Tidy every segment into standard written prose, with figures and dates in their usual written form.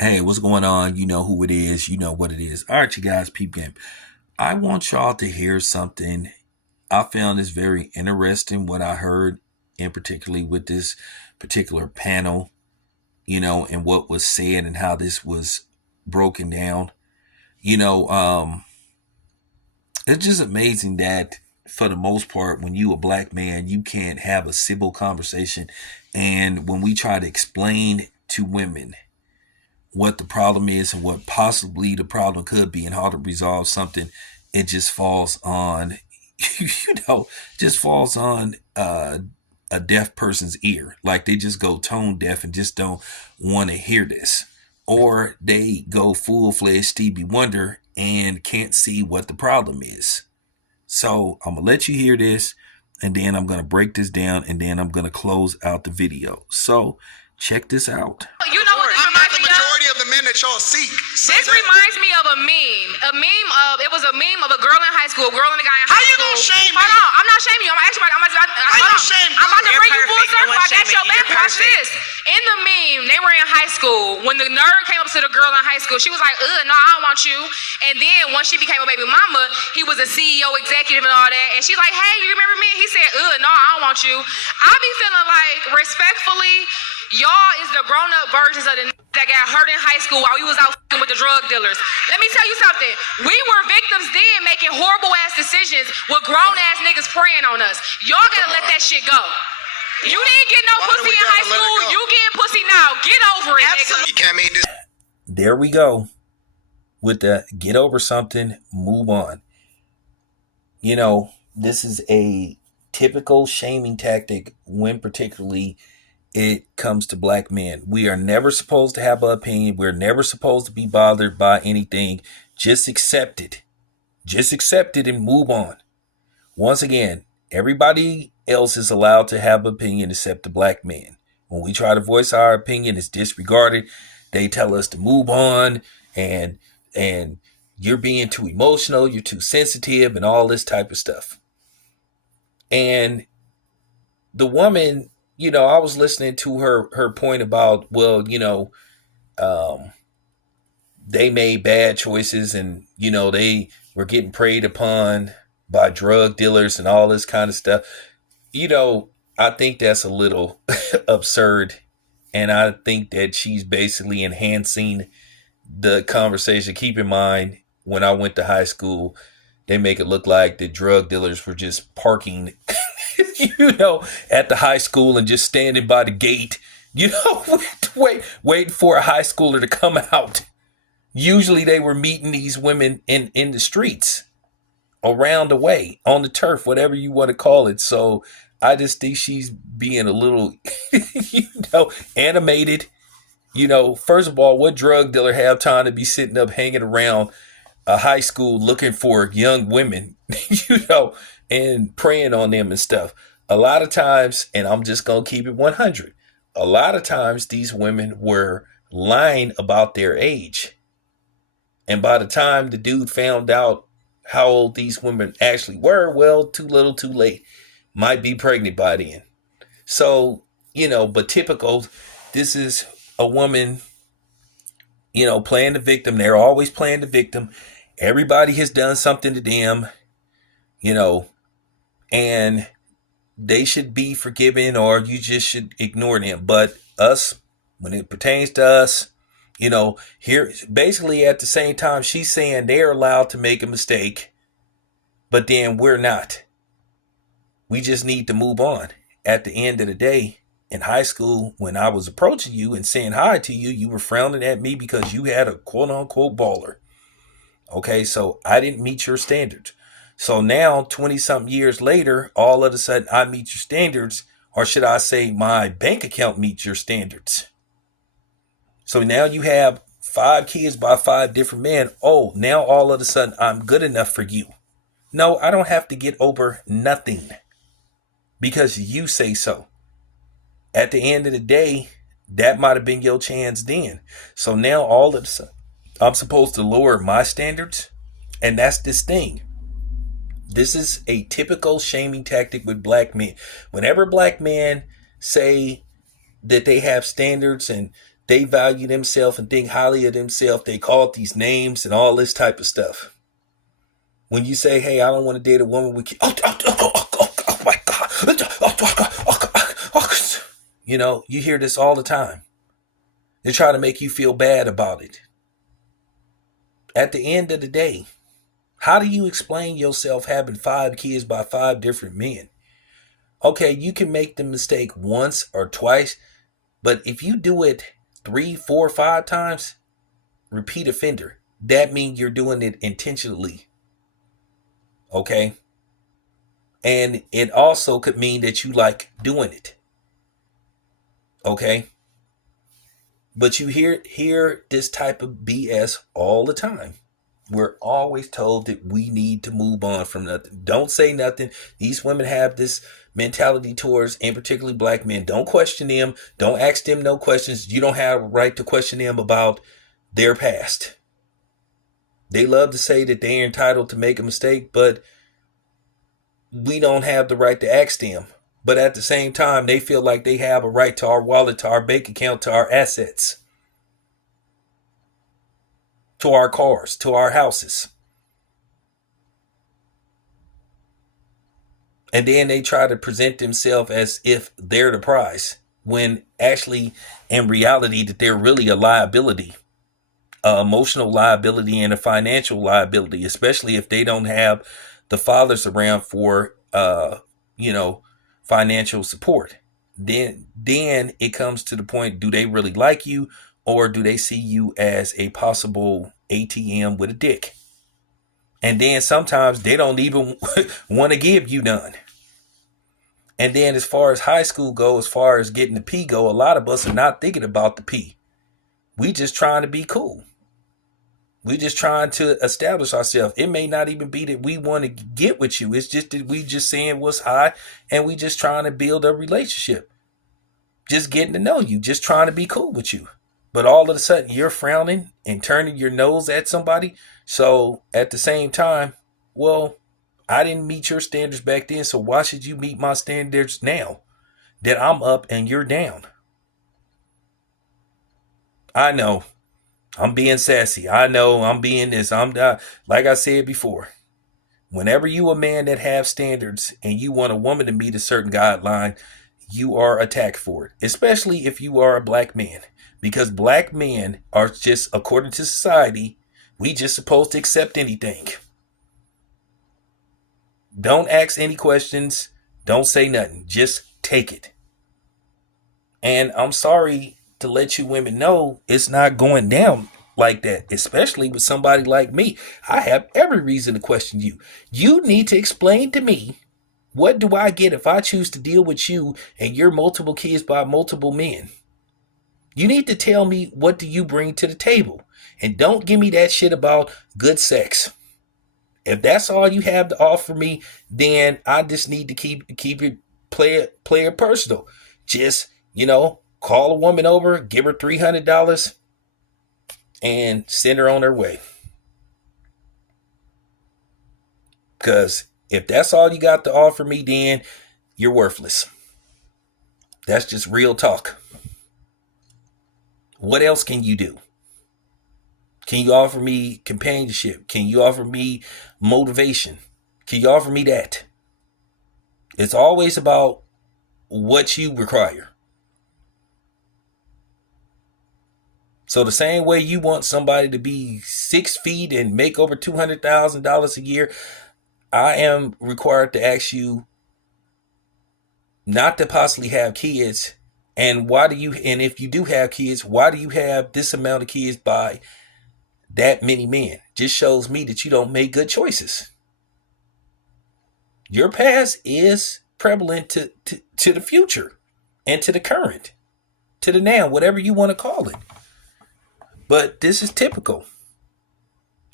Hey, what's going on? You know who it is. You know what it is. All right, you guys, peep game. I want y'all to hear something. I found this very interesting, what I heard, in particularly with this particular panel, and what was said and how this was broken down. You know, um, it's just amazing that for the most part, when you a black man, you can't have a civil conversation. And when we try to explain to women what the problem is and what possibly the problem could be and how to resolve something, it just falls on, just falls on a deaf person's ear. Like they just go tone deaf and just don't want to hear this. Or they go full fledged Stevie Wonder and can't see what the problem is. So I'm going to let you hear this and then I'm going to break this down and then I'm going to close out the video. So check this out. You know what this I'm not reminds the me of? majority of the men that y'all seek. This reminds me of a meme. It was a meme of a girl in high school, a girl and a guy in high How you school. gonna shame Hold me? on, I'm not shaming you. I'm actually, I'm about to bring you full circle. I got your back. Watch this. In the meme, they were in high school. When the nerd came up to the girl in high school, she was like, no, I don't want you. And then once she became a baby mama, he was a CEO executive and all that. And she's like, hey, you remember me? He said, no, I don't want you. I be feeling like, respectfully, y'all is the grown-up versions of the that got hurt in high school while we was out with the drug dealers. Let me tell you something. We were victims then making horrible-ass decisions with grown-ass niggas preying on us. Y'all gotta let that shit go. You didn't get no pussy in high school. You getting pussy now. Get over it, nigga. You can't make this. There we go. With the get over something, move on. This is a typical shaming tactic when particularly it comes to black men. We are never supposed to have an opinion. We're never supposed to be bothered by anything. Just accept it. Just accept it and move on. Once again, everybody else is allowed to have an opinion except the black man. When we try to voice our opinion, it's disregarded. They tell us to move on and you're being too emotional, you're too sensitive and all this type of stuff. And the woman, I was listening to her point about, they made bad choices and, they were getting preyed upon by drug dealers and all this kind of stuff. I think that's a little absurd. And I think that she's basically enhancing the conversation. Keep in mind, when I went to high school, they make it look like the drug dealers were just parking at the high school and just standing by the gate, waiting for a high schooler to come out. Usually they were meeting these women in the streets, around the way, on the turf, whatever you want to call it. So I just think she's being a little, animated. First of all, what drug dealer have time to be sitting up hanging around a high school looking for young women, and preying on them and stuff? A lot of times, and I'm just going to keep it 100, a lot of times these women were lying about their age. And by the time the dude found out how old these women actually were, well, too little, too late. Might be pregnant by then. So, but typical, this is a woman, playing the victim. They're always playing the victim. Everybody has done something to them, and they should be forgiven or you just should ignore them. But us, when it pertains to us, here basically at the same time, she's saying they're allowed to make a mistake, but then we're not. We just need to move on. At the end of the day, in high school, when I was approaching you and saying hi to you, you were frowning at me because you had a quote unquote baller. Okay, so I didn't meet your standards. So now, 20 something years later, all of a sudden I meet your standards, or should I say my bank account meets your standards. So now you have 5 kids by 5 different men. Oh, now all of a sudden I'm good enough for you. No, I don't have to get over nothing because you say so. At the end of the day, that might have been your chance then. So now all of a sudden I'm supposed to lower my standards. And that's this thing. This is a typical shaming tactic with black men. Whenever black men say that they have standards and They value themselves and think highly of themselves. They call it these names and all this type of stuff. When you say, hey, I don't want to date a woman with kids. Oh my God. You know, you hear this all the time. They try to make you feel bad about it. At the end of the day, how do you explain yourself having 5 kids by 5 different men? Okay, you can make the mistake once or twice, but if you do it 3, 4, 5 times, repeat offender, that means you're doing it intentionally. Okay? And it also could mean that you like doing it. Okay? But you hear this type of BS all the time. We're always told that we need to move on from nothing. Don't say nothing. These women have this mentality towards, and particularly black men. Don't question them. Don't ask them no questions. You don't have a right to question them about their past. They love to say that they're entitled to make a mistake, but we don't have the right to ask them. But at the same time, they feel like they have a right to our wallet, to our bank account, to our assets, to our cars, to our houses. And then they try to present themselves as if they're the prize, when actually, in reality, that they're really a liability, an emotional liability and a financial liability, especially if they don't have the fathers around for, financial support. Then it comes to the point, do they really like you, or do they see you as a possible ATM with a dick? And then sometimes they don't even want to give you none. And then as far as high school go, as far as getting the P go, a lot of us are not thinking about the P. We just trying to be cool. We just trying to establish ourselves. It may not even be that we want to get with you. It's just that we just saying what's high, and we just trying to build a relationship. Just getting to know you, just trying to be cool with you. But all of a sudden you're frowning and turning your nose at somebody. So at the same time, well, I didn't meet your standards back then, so why should you meet my standards now that I'm up and you're down? I know I'm being sassy. I know I'm being this. I'm not, like I said before. Whenever you a man that have standards and you want a woman to meet a certain guideline, you are attacked for it, especially if you are a black man. Because black men are just, according to society, we just supposed to accept anything. Don't ask any questions. Don't say nothing. Just take it. And I'm sorry to let you women know it's not going down like that, especially with somebody like me. I have every reason to question you. You need to explain to me, what do I get if I choose to deal with you and you're multiple kids by multiple men? You need to tell me, what do you bring to the table? And don't give me that shit about good sex. If that's all you have to offer me, then I just need to keep it play it personal. Just, call a woman over, give her $300 and send her on her way. Because if that's all you got to offer me, then you're worthless. That's just real talk. What else can you do? Can you offer me companionship? Can you offer me motivation? Can you offer me that? It's always about what you require. So the same way you want somebody to be 6 feet and make over $200,000 a year, I am required to ask you not to possibly have kids. And if you do have kids, why do you have this amount of kids by that many men? Just shows me that you don't make good choices. Your past is prevalent to the future and to the current, to the now, whatever you want to call it. But this is typical.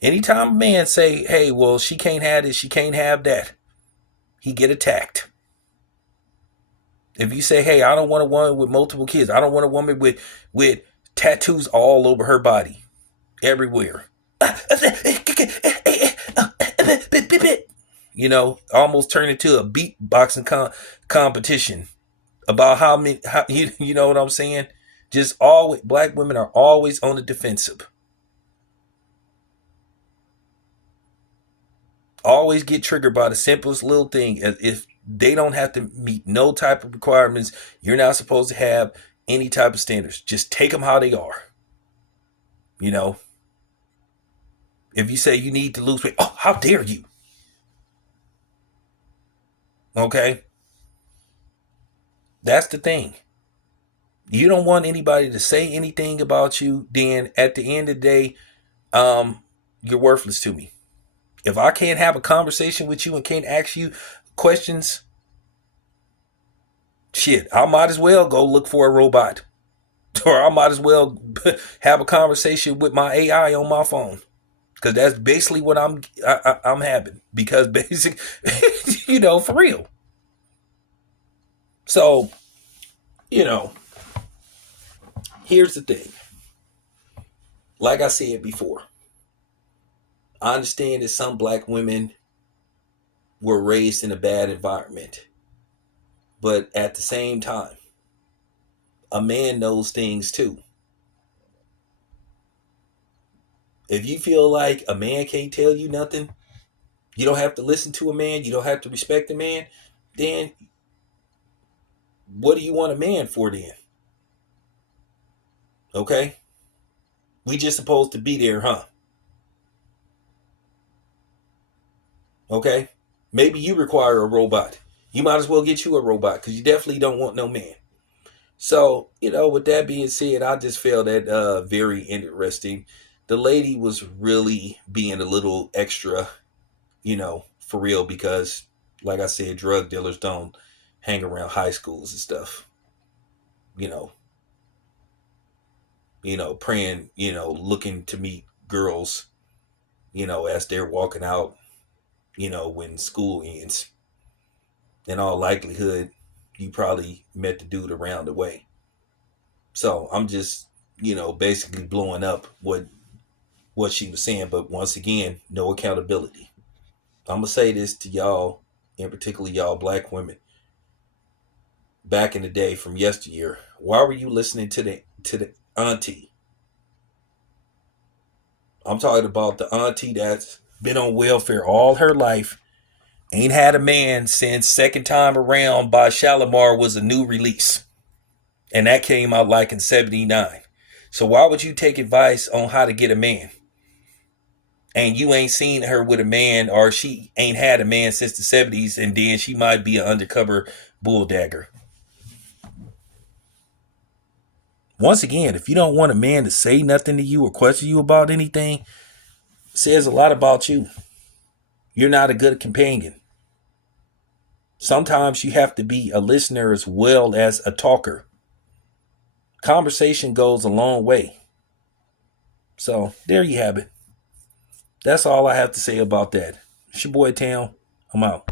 Anytime a man say, hey, well, she can't have this, she can't have that, he get attacked. If you say, hey, I don't want a woman with multiple kids, I don't want a woman with tattoos all over her body, everywhere. Almost turn into a beatboxing competition about how you know what I'm saying? Just always, black women are always on the defensive. Always get triggered by the simplest little thing. As if they don't have to meet no type of requirements. You're not supposed to have any type of standards. Just take them how they are. You know, if you say you need to lose weight, oh, how dare you? Okay? That's the thing. You don't want anybody to say anything about you, then at the end of the day, you're worthless to me. If I can't have a conversation with you and can't ask you questions, shit, I might as well go look for a robot. Or I might as well have a conversation with my AI on my phone. Because that's basically what I'm having. Because basic, for real. So, here's the thing. Like I said before, I understand that some black women were raised in a bad environment. But at the same time, a man knows things too. If you feel like a man can't tell you nothing, you don't have to listen to a man, you don't have to respect a man, then what do you want a man for then? Okay? We just supposed to be there, huh? Okay? Maybe you require a robot. You might as well get you a robot because you definitely don't want no man. So, with that being said, I just felt that very interesting. The lady was really being a little extra, for real, because, like I said, drug dealers don't hang around high schools and stuff. You know, praying, looking to meet girls, as they're walking out, when school ends. In all likelihood, you probably met the dude around the way. So I'm just, basically blowing up what she was saying. But once again, no accountability. I'm going to say this to y'all, and particularly y'all black women. Back in the day from yesteryear, why were you listening to the auntie? I'm talking about the auntie that's been on welfare all her life, ain't had a man since Second Time Around by Shalimar was a new release. And that came out like in 79. So why would you take advice on how to get a man? And you ain't seen her with a man, or she ain't had a man since the 70s, and then she might be an undercover bulldagger. Once again, if you don't want a man to say nothing to you or question you about anything, it says a lot about you. You're not a good companion. Sometimes you have to be a listener as well as a talker. Conversation goes a long way. So there you have it. That's all I have to say about that. It's your boy Tam. I'm out.